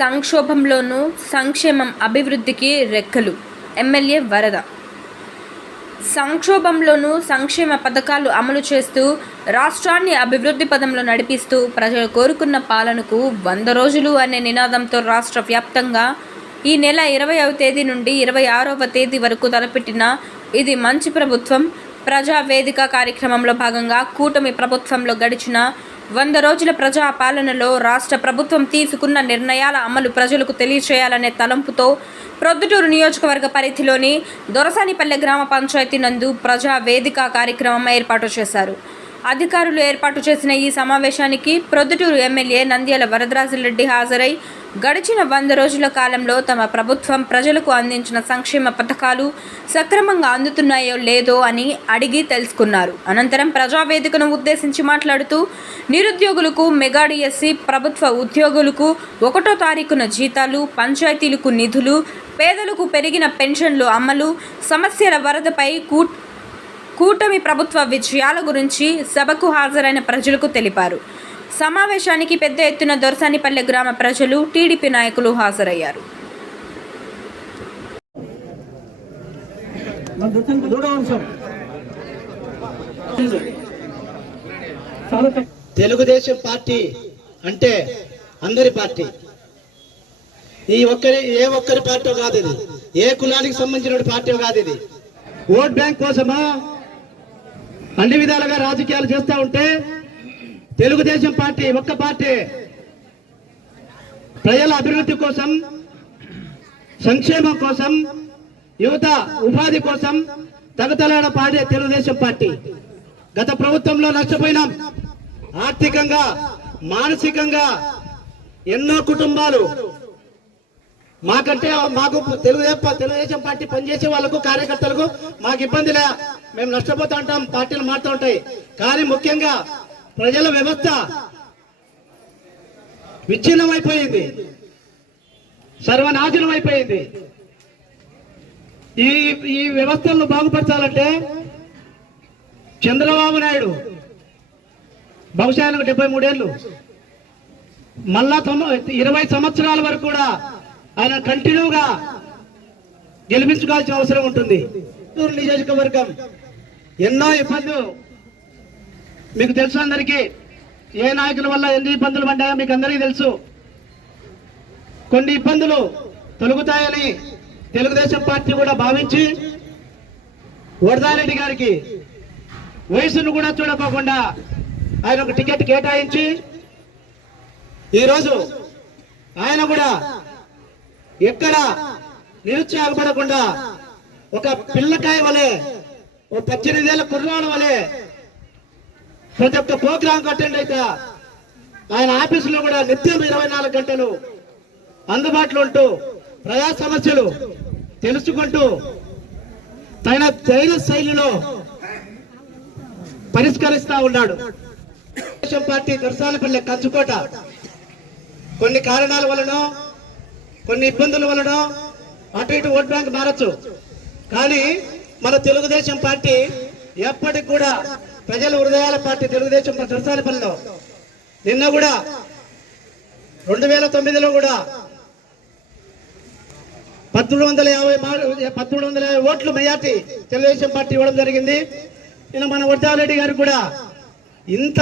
సంక్షోభంలోనూ సంక్షేమం అభివృద్ధికి రెక్కలు. ఎమ్మెల్యే వరద. సంక్షోభంలోనూ సంక్షేమ పథకాలు అమలు చేస్తూ రాష్ట్రాన్ని అభివృద్ధి పదంలో నడిపిస్తూ ప్రజలు కోరుకున్న పాలనకు వంద రోజులు అనే నినాదంతో రాష్ట్ర వ్యాప్తంగా ఈ నెల ఇరవైవ తేదీ నుండి ఇరవై ఆరవ తేదీ వరకు తలపెట్టిన ఇది మంచి ప్రభుత్వం. ప్రజా వేదిక కార్యక్రమంలో భాగంగా కూటమి ప్రభుత్వంలో గడిచిన వంద రోజుల ప్రజా పాలనలో రాష్ట్ర ప్రభుత్వం తీసుకున్న నిర్ణయాల అమలు ప్రజలకు తెలియచేయాలనే తలంపుతో ప్రొద్దుటూరు నియోజకవర్గ పరిధిలోని దొరసానిపల్లె గ్రామ పంచాయతీ నందు ప్రజా వేదిక కార్యక్రమం ఏర్పాటు చేశారు. అధికారులు ఏర్పాటు చేసిన ఈ సమావేశానికి ప్రొద్దుటూరు ఎమ్మెల్యే నంద్యాల వరదరాజులరెడ్డి హాజరై గడిచిన వంద రోజుల కాలంలో తమ ప్రభుత్వం ప్రజలకు అందించిన సంక్షేమ పథకాలు సక్రమంగా అందుతున్నాయో లేదో అని అడిగి తెలుసుకున్నారు. అనంతరం ప్రజావేదికను ఉద్దేశించి మాట్లాడుతూ నిరుద్యోగులకు మెగా డిఎస్సి ప్రభుత్వ ఉద్యోగులకు ఒకటో తారీఖున జీతాలు పంచాయతీలకు నిధులు పేదలకు పెరిగిన పెన్షన్లు అమలు సమస్యల వరదపై కూ కూటమి ప్రభుత్వ విజయాల గురించి సభకు హాజరైన ప్రజలకు తెలిపారు. సమావేశానికి పెద్ద ఎత్తున దొరసానిపల్లె గ్రామ ప్రజలు టీడీపీ నాయకులు హాజరయ్యారు. తెలుగుదేశం పార్టీ అంటే అందరి పార్టీ. ఈ ఒక్కరి ఏ ఒక్కరి పార్టీ కాదు ఇది. ఏ కులానికి సంబంధించిన పార్టీ కాదు ఇది. ఓట్ బ్యాంక్ కోసమా? అన్ని విధాలుగా రాజకీయాలు చేస్తా ఉంటే తెలుగుదేశం పార్టీ ఒక్క పార్టీ. ప్రజల అభివృద్ధి కోసం సంక్షేమం కోసం యువత ఉపాధి కోసం తగతలాడ పాడే తెలుగుదేశం పార్టీ. గత ప్రభుత్వంలో నష్టపోయినాం. ఆర్థికంగా మానసికంగా ఎన్నో కుటుంబాలు. మాకంటే మాకు తెలుగుదేశం తెలుగుదేశం పార్టీ పనిచేసే వాళ్ళకు కార్యకర్తలకు మాకు ఇబ్బందిలే మేము నష్టపోతా ఉంటాం పార్టీలు మారుతూ ఉంటాయి. కానీ ముఖ్యంగా ప్రజల వ్యవస్థ విచ్ఛిన్నమైపోయింది. సర్వనాశనం అయిపోయింది ఈ ఈ వ్యవస్థలను బాగుపరచాలంటే చంద్రబాబు నాయుడు బహుశా ఆయనకు డెబ్బై మూడేళ్ళు. మళ్ళా ఇరవై సంవత్సరాల వరకు కూడా ఆయన కంటిన్యూగా గెలిపించుకోవాల్సిన అవసరం ఉంటుంది. నియోజకవర్గం ఎన్నో ఇబ్బందులు మీకు తెలుసు అందరికీ ఏ నాయకుల వల్ల ఎన్ని ఇబ్బందులు పడ్డాయో మీకు అందరికీ తెలుసు. కొన్ని ఇబ్బందులు తొలగుతాయని తెలుగుదేశం పార్టీ కూడా భావించి వరదారెడ్డి గారికి వయసును కూడా చూడకోకుండా ఆయన ఒక టికెట్ కేటాయించి ఈరోజు ఆయన కూడా ఎక్కడ నిరుత్సాహపడకుండా ఒక పిల్లకాయ వలె ఓ పద్దెనిమిదేళ్ళ కుర్రాడు వలె ప్రతి ఒక్క ప్రోగ్రాం అటెండ్ అయితే ఆయన ఆఫీసులో కూడా నిత్యం ఇరవై నాలుగు గంటలు అందుబాటులో ఉంటూ ప్రజా సమస్యలు తెలుసుకుంటూ తన తైల శైలిలో పరిష్కరిస్తా ఉన్నాడు. తెలుగుదేశం పార్టీ దర్శాలపల్లె కంచుకోట. కొన్ని కారణాల వలన కొన్ని ఇబ్బందుల వలన అటు ఇటు ఓట్ బ్యాంక్ మారచ్చు. కానీ మన తెలుగుదేశం పార్టీ ఎప్పటికి కూడా ప్రజల హృదయాల పార్టీ తెలుగుదేశం దర్శాలపల్లిలో నిన్న కూడా రెండు వేల తొమ్మిదిలో కూడా పద్దెనిమిది వందల యాభై మా- వందల యాభై ఓట్లు మెజార్టీ తెలుగుదేశం పార్టీ ఇవ్వడం జరిగింది. నిన్న మన వడ్డారెడ్డి గారు కూడా ఇంత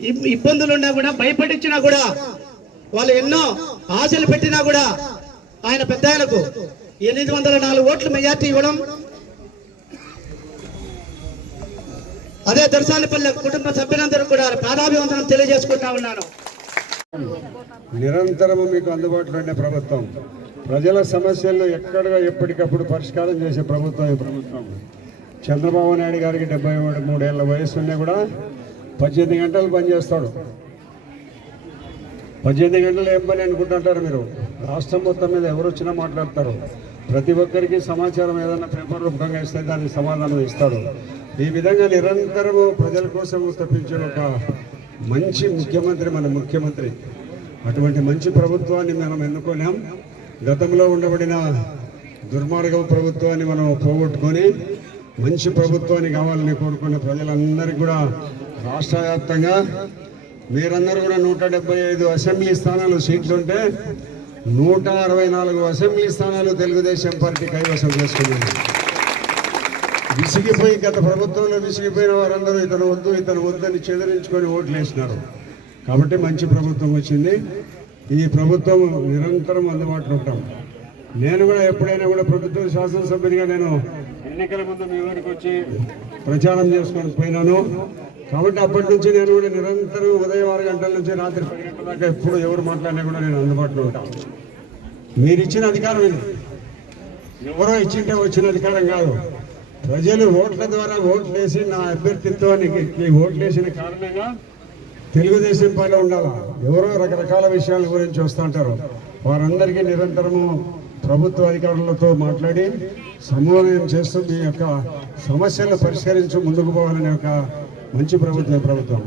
ఇబ్బందులు ఇబ్బందులున్నా కూడా భయపడించినా కూడా వాళ్ళు ఎన్నో ఆశలు పెట్టినా కూడా ఆయన పెద్ద ఆయనకు ఎనిమిది వందల నాలుగు ఓట్లు మెజార్టీ ఇవ్వడం అదే దర్శాలపల్లి కుటుంబ సభ్యులందరూ కూడా పాదాభివందనం తెలియజేసుకుంటా ఉన్నాను. నిరంతరము మీకు అందుబాటులో ఉండే ప్రభుత్వం. ప్రజల సమస్యలను ఎక్కడగా ఎప్పటికప్పుడు పరిష్కారం చేసే ప్రభుత్వం ఈ ప్రభుత్వం. చంద్రబాబు నాయుడు గారికి డెబ్బై మూడు మూడేళ్ళ వయసు ఉన్నా కూడా పద్దెనిమిది గంటలు పనిచేస్తాడు. పద్దెనిమిది గంటలు ఏం పని అనుకుంటుంటారు మీరు? రాష్ట్రం మొత్తం మీద ఎవరు వచ్చినా మాట్లాడతారు. ప్రతి ఒక్కరికి సమాచారం ఏదైనా పేపర్ రూపంగా ఇస్తే దానికి సమాధానం ఇస్తాడు. ఈ విధంగా నిరంతరము ప్రజల కోసం తప్పించిన ఒక మంచి ముఖ్యమంత్రి మన ముఖ్యమంత్రి. అటువంటి మంచి ప్రభుత్వాన్ని మనం ఎన్నుకున్నాం గతంలో ఉండబడిన దుర్మార్గం ప్రభుత్వాన్ని మనం పోగొట్టుకొని మంచి ప్రభుత్వాన్ని కావాలని కోరుకున్న ప్రజలందరికీ కూడా రాష్ట్ర వ్యాప్తంగా మీరందరూ కూడా నూట డెబ్బై ఐదు అసెంబ్లీ స్థానాలు సీట్లు ఉంటే నూట అరవై నాలుగు అసెంబ్లీ స్థానాలు తెలుగుదేశం పార్టీ కైవసం చేసుకున్నారు. విసిగిపోయి గత ప్రభుత్వంలో విసిగిపోయిన వారందరూ ఇతను వద్దు ఇతను వద్దని చెదిరించుకొని ఓట్లు వేసినారు కాబట్టి మంచి ప్రభుత్వం వచ్చింది. ఈ ప్రభుత్వం నిరంతరం అందుబాటులో ఉంటాం. నేను కూడా ఎప్పుడైనా కూడా ప్రభుత్వ శాసనసభ్యునిగా నేను ఎన్నికల ముందు మీ ఊరికి వచ్చి ప్రచారం చేసుకొని పోయినాను. కాబట్టి అప్పటి నుంచి నేను కూడా నిరంతరం ఉదయం ఆరు గంటల నుంచి రాత్రి పది గంటల దాకా ఎప్పుడు ఎవరు మాట్లాడినా కూడా నేను అందుబాటులో ఉంటాను మీరు ఇచ్చిన అధికారం ఇది. ఎవరో ఇచ్చింటే వచ్చిన అధికారం కాదు. ప్రజలు ఓట్ల ద్వారా ఓట్లు వేసి నా అభ్యర్థిత్వానికి ఓట్లు వేసిన కారణంగా తెలుగుదేశం పైన ఉండాలా? ఎవరో రకరకాల విషయాల గురించి వస్తుంటారు వారందరికీ నిరంతరము ప్రభుత్వ అధికారులతో మాట్లాడి సమన్వయం చేస్తూ మీ యొక్క సమస్యలను పరిష్కరించి ముందుకు పోవాలనే ఒక మంచి ప్రభుత్వం ప్రభుత్వం.